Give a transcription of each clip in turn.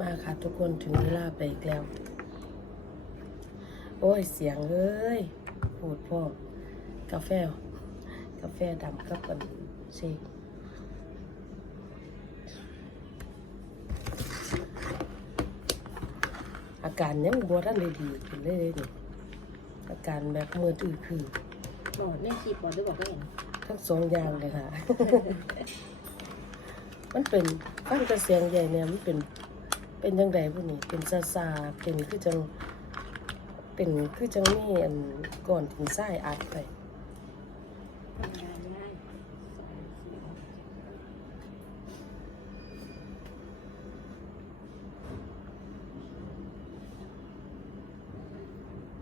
มาค่ะทุกคนถึงเวลาไปอีกแล้ว โอ้ยเสียงเอ้ยพูดพ่อกาแฟ กาแฟดำกับกันเชคอาการยังบัวท่านเลยดีขึ้นเลยเลยนี่อาการแบบมือถือคือบอกแม่ชีบอกด้วยบอกก็เห็นทั้งสองอย่างเลยค่ะ มันเป็นฟังแต่เสียงใหญ่เนี่ยมันเป็น เป็นยังไงพวกนี้เป็นซาซาเป็นคือจัง เป็นคือจังมีอันก่อนถึงไส้อัดไปงานได้สองสี่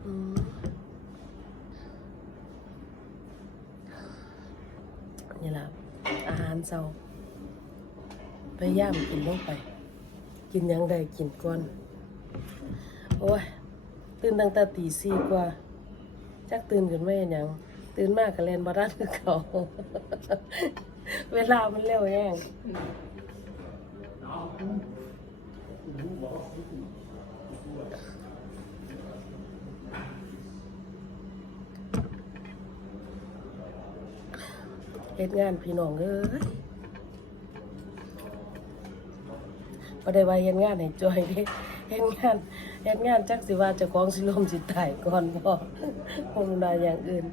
อืมนี่ล่ะอาหารเช้าพยายามกินลงไป กินยังได้กินก่อน โอ้ย ตื่นตั้งแต่ตีสี่กว่า จักตื่นขึ้นไม่ยัง ตื่นมากกับแลนบารันคือเขา เวลามันเร็วแย่งเฮ็ดงานพี่น้องเอ้ย บ่ได้ว่าเฮ็ดงานให้จอยเด้เฮ็ดงานเฮ็ดงานจักสิว่าเจ้าของสิลมสิตายก่อนบ่บ่มันว่าอย่างอื่น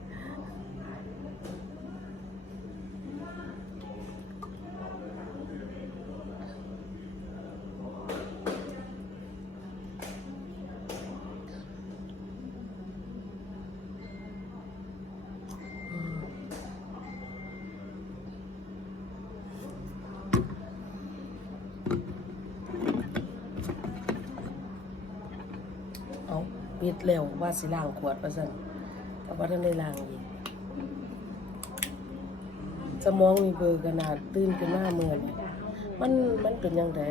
เอา ปิดแล้วว่าสิล้างขวดว่าซั่นแต่ว่าท่านได้ล้างอีกสมองมีเบอร์ขนาดตื่นขึ้นมาเมื่อนมันมันเป็นยังไง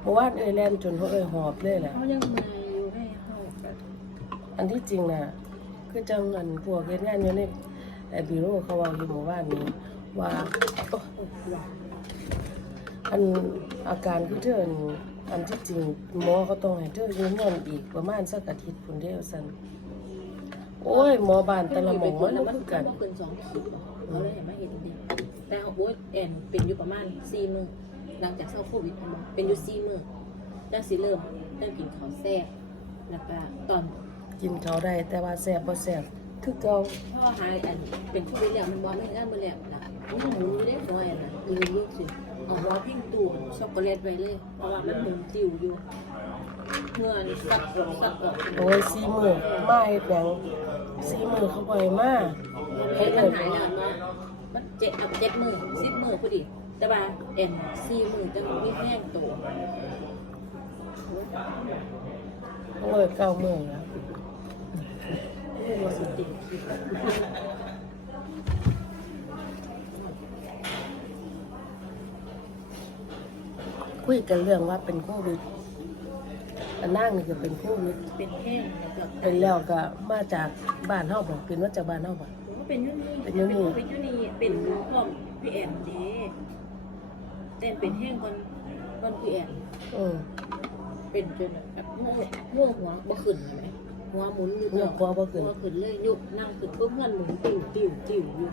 เมื่อวานเอ้ยแลนจนเขาเอยหอบเลยแหละเขายังมาอยู่ให้เขากันอันที่จริงนะคือจังอันพวกเฮ็ดงานอยู่ในไอ้บิโรเขาเว่าอยู่เมื่อวานนี้ว่าอันอาการคือเธอ อันอันที่จริงหมอเขาต้องให้เธอยืนยันอีกประมาณสักอาทิตย์พุ่นเดียวซั่นโอ้ยหมอบ้านแต่ละหมอมันบ่คือกันเกินสองขีดเขาเลยเห็นไหมเห็นดิแต่โอ้ยแอนเป็นอยู่ประมาณสี่มื้อหลังจากเข้าโควิดเป็นอยู่สี่มื้อจังสิเริ่มจังกินข้าวแซ่บแล้วก็ตอนกินเขาวได้แต่ว่าแซ่บบ่แซ่บคือเก่าพ่อหายอันเป็นผู้วิเลียมันบอกไม่ได้มือแล้วนะมันหมุนอยู่ได้บ่อยนะยืนลูกสิ เอาหัวพิ้งตู้ช็อกโกแลตไปเลย เพราะว่ามันหมุนติวอยู่เมื่อนสักออกสักออกโอ้ยซีมือมาเฮ็ดหยังซีมือเขาบ่อยมาเห็นมันหายแล้วนะมันเจ็ดเอาเจ็ดมือสิบมือพอดี แต่ว่าเอ็นสี่มือแต่มันไม่แห้งตัวโอ้ยเก้ามือแล้วตัวสุดติด คุยกันเรื่องว่าเป็นโควิดอันนั่งนี่ก็เป็นโควิดเป็นแห้งแล้วก็เป็นแล้วก็มาจากบ้านเฮาบ่เป็นมาจากบ้านเฮาบ่ผมก็เป็นอยูนี่เป็นอยู่นี่เป็นอยูนี่เป็นพร้อมพี่แอนเด้แต่เป็นแห้งก่อนก่อนพี่แอนอือเป็นจนแบบง่วงง่วงหัวบ่ขึ้นเห็นไหมหัวหมุนอยู่หัวหัวบ่ขึ้นหัวขึ้นเลยยุบนั่งขึ้นปุ๊บเงินหมุนติ้วติ้วติ้วอยู่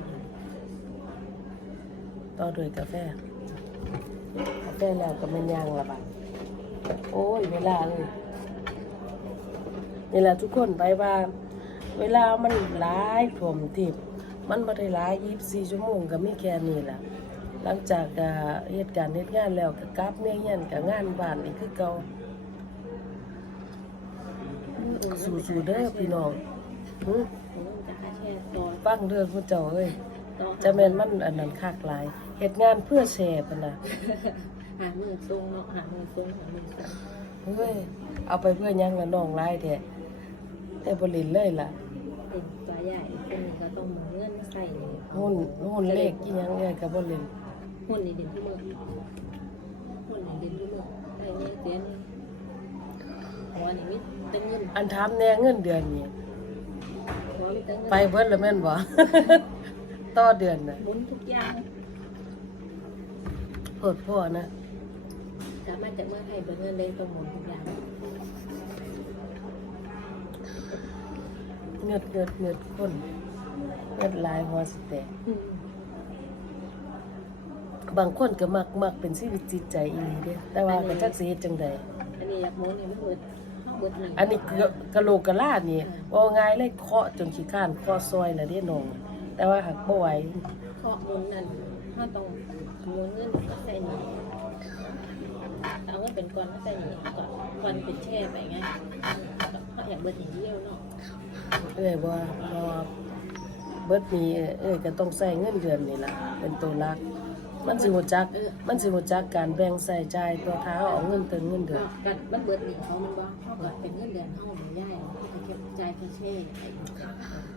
ต่อด้วยกาแฟ กาแฟแล้วก็มันยางละบาดโอ้ย เวลาเลยนี่แหละทุกคนไปว่า เวลามันหลายถ่วมทิพย์มันบ่ได้หลาย24ชั่วโมงก็มีแค่นี้ละหลังจากเหตุการณ์เฮ็ดงานแล้วก็กลับเมียเฮียนก็งานบ้านอีกคือเก่าสู้ๆเด้อพี่น้องหึผมจะหาแช่ต่อฟังเรื่องผู้เจ้าเอ้ยจะแม่นมันอันนั้นคักหลาย เฮ็ดงานเพื่อแชร์พุ่นน่ะหามือทรงเนาะหามือทรงหามือทรงเฮ้ยเอาไปเพื่อหยังละน้องหลายแท้แต่บ่เล่นเลยล่ะเป็นตัวใหญ่คนนี้ก็ต้องมาเงินใส่นี่หุ้นหุ้นเลขอีหยังเนี่ยก็บ่เล่นหุ้นในเด่นทุกมือหุ้นในเด่นทุกมือได้เนี่ยเสียนี่หัวนี่มิแต่เงินอันถามแหน่เงินเดือนนี่หัวมีแต่เงินไปเบิดแล้วแม่นบ่ต่อเดือนน่ะหมุนทุกอย่าง โพดพ่อนะ สามารถจากเมื่อไทยเบิดเงินเลยประมูลทุกอย่างเงือดเงือดเงือดคนเงือดหลายหัวสิแตกอืมบางคนก็มักมักเป็นชีวิตจิตใจอีหลีเด้แต่ว่าก็จักสิเฮ็ดจังใดอันนี้อยากโม้นี่มันเบิดเข้าเบิดหนึ่งอันนี้คือกะโหลกกะลานี่ว่าง่ายเลยเคาะจนขี้ข้านเคาะซอยแล้วเด้น้องแต่ว่าหักบ่ไหวข้อมูลนั้นถ้าต้อง คำนวณเงินก็ใส่นี่เอาเงินเป็นก้อนก็ใส่นี่ก่อนก้อนเป็นแช่ไปไงเขาอยากเบิดอย่างเดียวเนาะเอ้ยว่าเพราะว่าเบิดนี้เอ้ยก็ต้องใช้เงินเดือนนี่ล่ะเป็นตัวหลัก มันสิรู้จัก มันสิรู้จักการแบ่งใส่จ่ายตัวท้าเอาเงินเติมเงินเดือนกันมันเบิดหนีเขามันว่าเขาก็เป็นเงินเดือนเขาหรือย่ายเขาก็เก็บจ่ายแค่แช่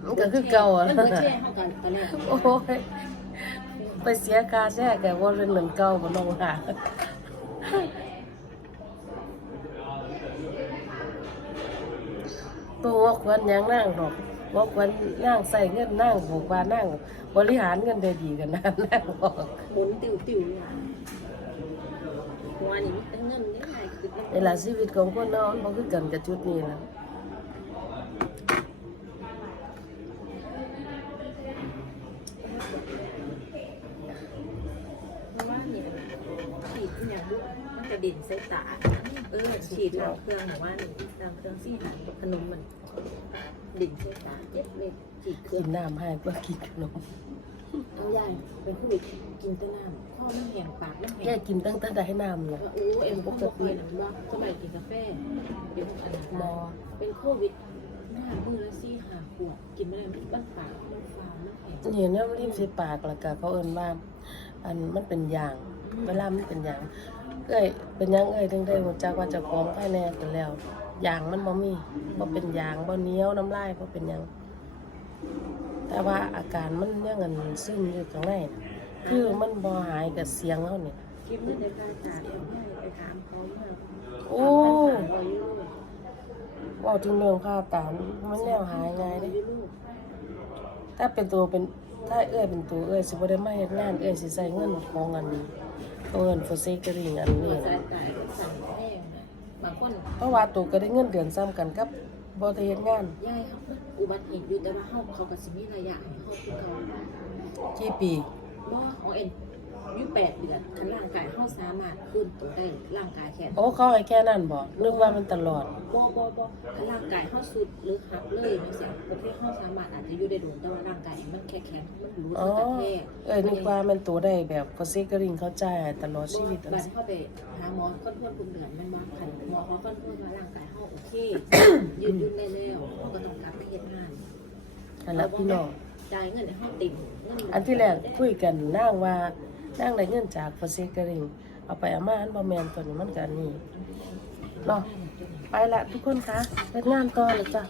มันก็คือเก่าอะมันเบิดแช่เขากันตอนแรกโอ้ย ไปเสียค่าแท้แกว่าเป็นเหมือนเก่าบ่น้องหาตัวว่าควรหยังนั่งดอกว่าควรนั่งใส่เงินนั่งบอกว่านั่ง บริหารเงินได้ดีกันนะนั่งบอกหมุนติวติวๆเนี่ยหัวนี่มีแต่เงินนี่ไงคือมันเวลาชีวิตของคนเนาะมันบ่คือกันกับจุดนี้ล่ะ เพราะว่าเนี่ยฉีดที่อย่างด้วยมันจะเด่นใส่ตาเออฉีดล้างเครื่องหรือว่านี่ล้างเครื่องซี่หางขนมมันเด่นใส่ตาเจ็บเลยฉีดเครื่กิองนน้ำให้กว่ากินขนมเอาใหญ่เป็นผู้กินแต่น้ำข้อมันแห้งปากมันแค่แห้งกินตั้งแต่ได้น้ำเลยว่าโอ้เอ็มก็บอกเลยนะว่าสมัยกินกาแฟเดี๋ยวอันนั้นมอเป็นโควิดหน้ามือละซี่หาขวดกินไม่ได้มันปากมันฟาวมันแห้งนี่เนี่ยมันริมสิปากแล้วก็เขาเอิ้นว่า อันมันเป็นยาง เวลามันเป็นยาง เอ้ยเป็นยังเอ้ยถึงได้รู้จักว่าจ้าของภายในเป็นแล้วยางมันบ่มีบ่เป็นยางบ่เหนียวน้ำลายบ่เป็นยัง แต่ว่าอาการมันยังอันซึมอยู่ข้างในน่ะคือมันบ่หายกับเสียงเฮานี่คิดไม่ได้การจ่ายเอาให้ไปถามเขาเมื่อโอ้ว้าถึงเรื่องผ่าตัดมันแนวหายง่ายเด้ยุลูกถ้าเป็นตัวเป็นถ้าเอ้ยเป็นตัวเอ้ยสิบ่ได้มาเฮ็ดงานเอ้ยสิใช้เงินของอัน นี้ของเงินฟอเซกริงอันหันี้วใจนะตายก็สั่งแห้งนะบางคนเพราะว่าตัวก็ได้เงินเดือนซ้ำกันกับบ่ได้เฮ็ดงานย่ายเขาอุบัติเหตุอยู่แต่ว่าเขาเขาก็สิมีระยะให้เขาคือเขากี่ปีบ่ของเอ็น อายุแปดเดือนคันร่างกายเขาสามารถคืนตัวได้ร่างกายแข็งโอ้เขาให้แค่นั้นบ่นึกว่ามันตลอด บ่บ่บ่ถ้าร่างกายเฮาสุดหรือหักเลยจังซี่ประเภทเฮาสามารถอาจจะอยู่ได้โดนแต่ว่าร่างกายมันแข็งแข็งมันรู้อ๋อมันกระแทกเอ้ยนึกว่ามันตัวได้แบบฟอเซกริงเขาจ่ายให้ตลอดชีวิตจังบัดซี่เข้าไปหาหมอค่อนข้างคุมเดือนมันว่าคันหมอเขาค่อนข้างว่าร่างกายเฮาโอเค ยืนยืนได้แล้วเขาก็ต้องกลับไปเฮ็ดงาน อันละพี่น้อง จ่ายเงินให้เฮาเต็มเงินอันที่แรกคุยกันนางว่า นางได้เงินจากฟอเซกริงเอาไปอามาอันบอแมนตัวนี้มันกันนี่เนาะไปละทุกคนคะเฮ็กงานต่อเลยจ้ะ